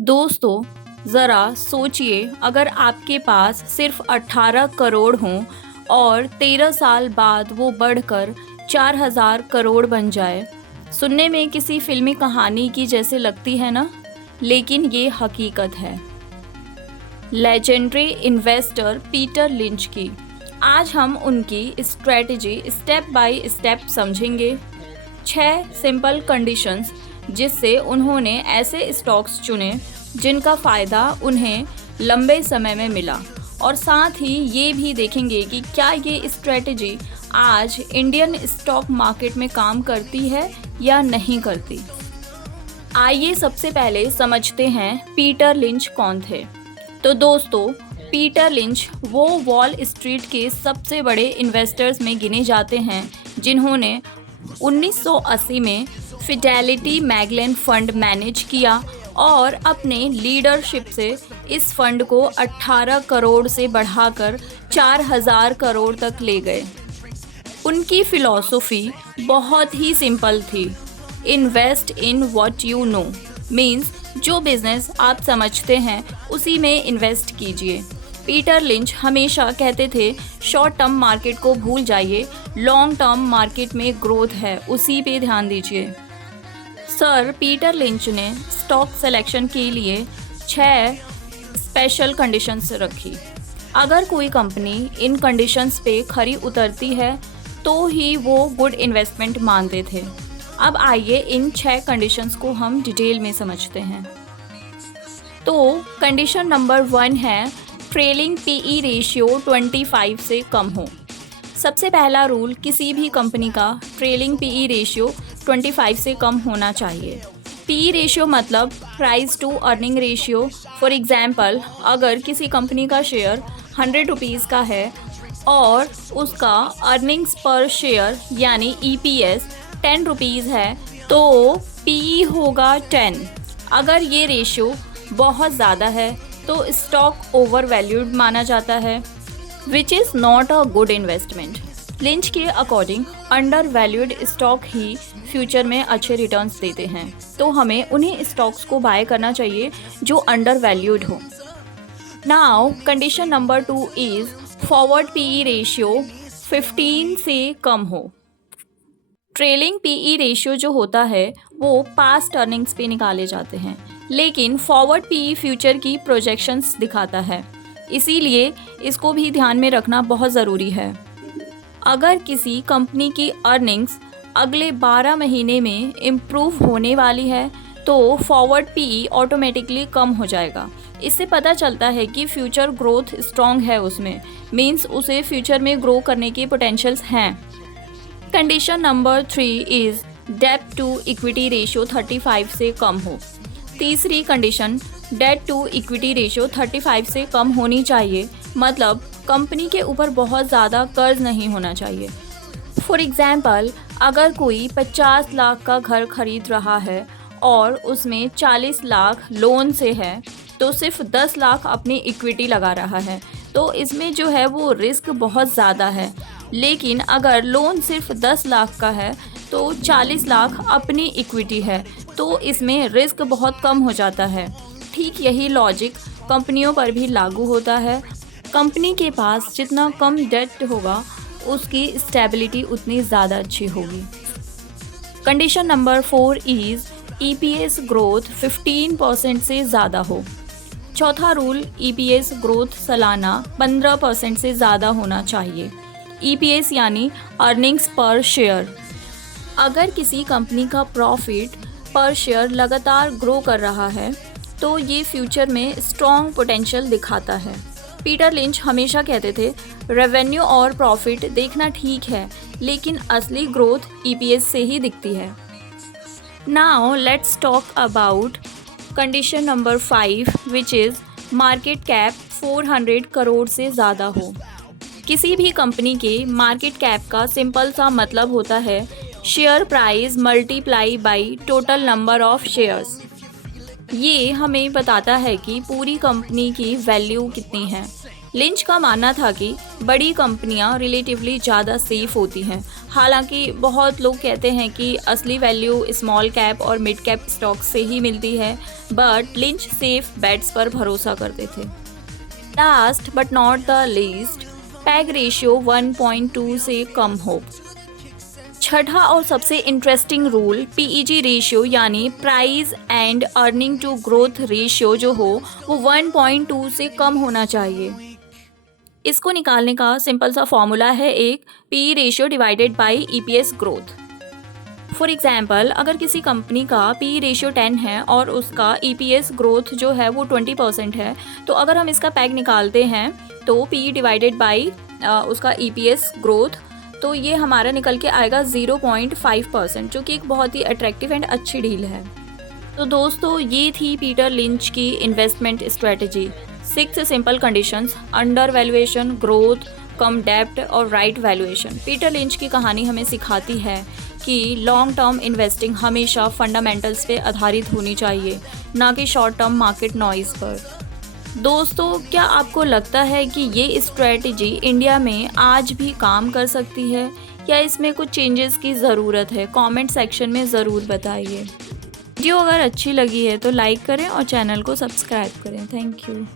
दोस्तों, ज़रा सोचिए अगर आपके पास सिर्फ 18 करोड़ हों और 13 साल बाद वो बढ़कर 4000 करोड़ बन जाए। सुनने में किसी फिल्मी कहानी की जैसे लगती है ना? लेकिन ये हकीकत है लेजेंडरी इन्वेस्टर पीटर लिंच की। आज हम उनकी स्ट्रेटजी स्टेप बाय स्टेप समझेंगे। 6 सिंपल कंडीशंस जिससे उन्होंने ऐसे स्टॉक्स चुने जिनका फ़ायदा उन्हें लंबे समय में मिला, और साथ ही ये भी देखेंगे कि क्या ये स्ट्रेटजी आज इंडियन स्टॉक मार्केट में काम करती है या नहीं करती। आइए सबसे पहले समझते हैं पीटर लिंच कौन थे। तो दोस्तों, पीटर लिंच वो वॉल स्ट्रीट के सबसे बड़े इन्वेस्टर्स में गिने जाते हैं जिन्होंने 1980 में फिडेलिटी मैगलेन फंड मैनेज किया और अपने लीडरशिप से इस फंड को 18 करोड़ से बढ़ाकर 4000 करोड़ तक ले गए। उनकी फिलॉसफी बहुत ही सिंपल थी। Invest in what you know, means जो बिजनेस आप समझते हैं उसी में इन्वेस्ट कीजिए। पीटर लिंच हमेशा कहते थे शॉर्ट टर्म मार्केट को भूल जाइए, लॉन्ग टर्म मार्केट में ग्रोथ है, उसी पे ध्यान दीजिए। सर पीटर लिंच ने स्टॉक सिलेक्शन के लिए 6 स्पेशल कंडीशंस रखी। अगर कोई कंपनी इन कंडीशंस पे खरी उतरती है तो ही वो गुड इन्वेस्टमेंट मानते थे। अब आइए इन 6 कंडीशंस को हम डिटेल में समझते हैं। तो कंडीशन नंबर 1 है ट्रेलिंग पीई रेशियो 25 से कम हो। सबसे पहला रूल, किसी भी कंपनी का ट्रेलिंग पीई रेशियो 25 से कम होना चाहिए। पीई रेशियो मतलब price to earning ratio. For example, अगर किसी कंपनी का शेयर 100 रुपीज़ का है और उसका अर्निंग्स पर शेयर यानी ईपीएस 10 रुपीज़ है तो पीई होगा 10। अगर ये रेशियो बहुत ज़्यादा है तो स्टॉक ओवर वैल्यूड माना जाता है, which is not a good investment. Lynch के अकॉर्डिंग अंडर वैल्यूड स्टॉक ही फ्यूचर में अच्छे रिटर्न्स देते हैं, तो हमें उन्हीं स्टॉक्स को बाय करना चाहिए जो अंडर वैल्यूड हो। Now condition number 2 is forward PE ratio 15 से कम हो। ट्रेलिंग पीई रेशियो जो होता है वो पास्ट अर्निंग्स पे निकाले जाते हैं, लेकिन फॉरवर्ड पीई फ्यूचर की प्रोजेक्शंस दिखाता है, इसीलिए इसको भी ध्यान में रखना बहुत ज़रूरी है। अगर किसी कंपनी की अर्निंग्स अगले 12 महीने में इम्प्रूव होने वाली है तो फॉरवर्ड पीई ऑटोमेटिकली कम हो जाएगा। इससे पता चलता है कि फ्यूचर ग्रोथ स्ट्रॉन्ग है उसमें, मीन्स उसे फ्यूचर में ग्रो करने के पोटेंशियल्स हैं। Condition number 3 is debt to equity ratio 35 से कम हो। तीसरी कंडीशन, डेट टू इक्विटी रेशियो 35 से कम होनी चाहिए, मतलब कंपनी के ऊपर बहुत ज़्यादा कर्ज नहीं होना चाहिए। फॉर एग्ज़ाम्पल, अगर कोई 50 लाख का घर खरीद रहा है और उसमें 40 लाख लोन से है तो सिर्फ 10 लाख अपनी इक्विटी लगा रहा है, तो इसमें जो है वो रिस्क बहुत ज़्यादा है। लेकिन अगर लोन सिर्फ 10 लाख का है तो 40 लाख अपनी इक्विटी है, तो इसमें रिस्क बहुत कम हो जाता है। ठीक यही लॉजिक कंपनियों पर भी लागू होता है। कंपनी के पास जितना कम डेट होगा उसकी स्टेबिलिटी उतनी ज़्यादा अच्छी होगी। Condition number 4 is EPS growth 15% से ज़्यादा हो। चौथा रूल, ईपीएस ग्रोथ सालाना 15% से ज़्यादा होना चाहिए। ईपीएस यानी अर्निंग्स पर शेयर। अगर किसी कंपनी का प्रॉफिट पर शेयर लगातार ग्रो कर रहा है तो ये फ्यूचर में स्ट्रॉन्ग पोटेंशियल दिखाता है। पीटर लिंच हमेशा कहते थे रेवेन्यू और प्रॉफिट देखना ठीक है, लेकिन असली ग्रोथ ईपीएस से ही दिखती है। Now let's talk about condition number 5 which is market cap 400 crore से ज़्यादा हो। किसी भी कंपनी के मार्केट कैप का सिंपल सा मतलब होता है share price multiply by total number of shares. ये हमें बताता है कि पूरी कंपनी की वैल्यू कितनी है। लिंच का मानना था कि बड़ी कंपनियां रिलेटिवली ज़्यादा सेफ होती हैं। हालांकि बहुत लोग कहते हैं कि असली वैल्यू स्मॉल कैप और मिड कैप स्टॉक से ही मिलती है, बट लिंच सेफ बेट्स पर भरोसा करते थे। Last but not the least, PEG ratio 1.2 से कम हो। छठा और सबसे इंटरेस्टिंग रूल, पीईजी रेशियो यानी price and earning to growth ratio जो हो वो 1.2 से कम होना चाहिए। इसको निकालने का सिंपल सा फॉर्मूला है एक P ratio divided by EPS growth. For example, अगर किसी कंपनी का पी रेशियो 10 है और उसका ईपीएस ग्रोथ जो है वो 20% है, तो अगर हम इसका पैग निकालते हैं तो पी डिवाइडेड बाय उसका ईपीएस ग्रोथ, तो ये हमारा निकल के आएगा 0.5%, जो कि एक बहुत ही अट्रैक्टिव एंड अच्छी डील है। तो दोस्तों, ये थी पीटर लिंच की investment strategy. 6 simple conditions, under valuation, growth, कम डेप्ट और राइट वैल्यूएशन। पीटर लिंच की कहानी हमें सिखाती है कि लॉन्ग टर्म इन्वेस्टिंग हमेशा फंडामेंटल्स पे आधारित होनी चाहिए, ना कि शॉर्ट टर्म मार्केट नॉइज़ पर। दोस्तों, क्या आपको लगता है कि ये स्ट्रेटजी इंडिया में आज भी काम कर सकती है या इसमें कुछ चेंजेस की ज़रूरत है? कमेंट सेक्शन में ज़रूर बताइए। वीडियो अगर अच्छी लगी है तो लाइक करें और चैनल को सब्सक्राइब करें। Thank you.